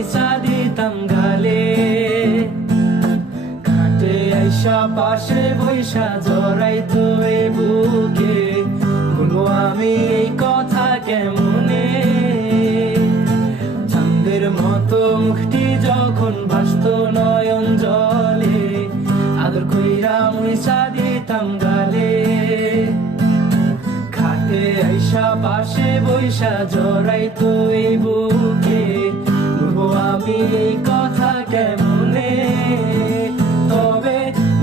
মুইসা দিতাম গালে। ঘাটে আইসা পাশে বৈশা জড়াইতো এই বুকে, বলবো আমি এই কথা কেমনে। চাঁদের মতো মুখটি যখন ভাসতো নয়ন জলে, আদর কইরা মুইসা দিতাম গালে। ঘাটে আইসা পাশে বৈশা জড়াইতো এই বুকে, বলবো আমি এই কথা কেমনে। তবে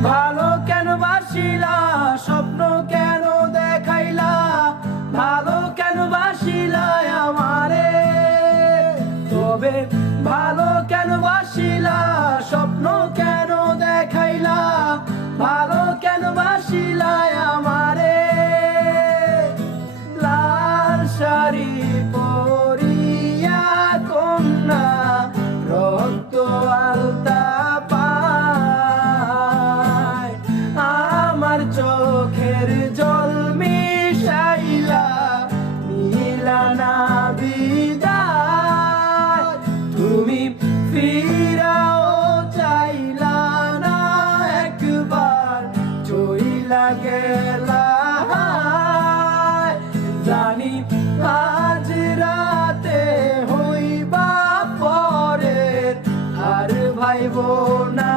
ভালো কেন বাসিলা, স্বপ্ন কেন দেখাইলা, ভালো কেন বাসিলা আমারে। তবে ভালো কেন বাসিলা, স্বপ্ন কেন দেখাইলা, ভালো কেন বাসিলা আমারে। লাল শাড়ি পরিয়া কন্যা রক্ত আলতা পায়, আমার চোখের জল মিশাইলা নিলা না বিদায়। তুমি ফিরাও চাইলা না একবার, চইলা গেলা। জানি আজ রাতে হইবা পরে, আর ভাইবো না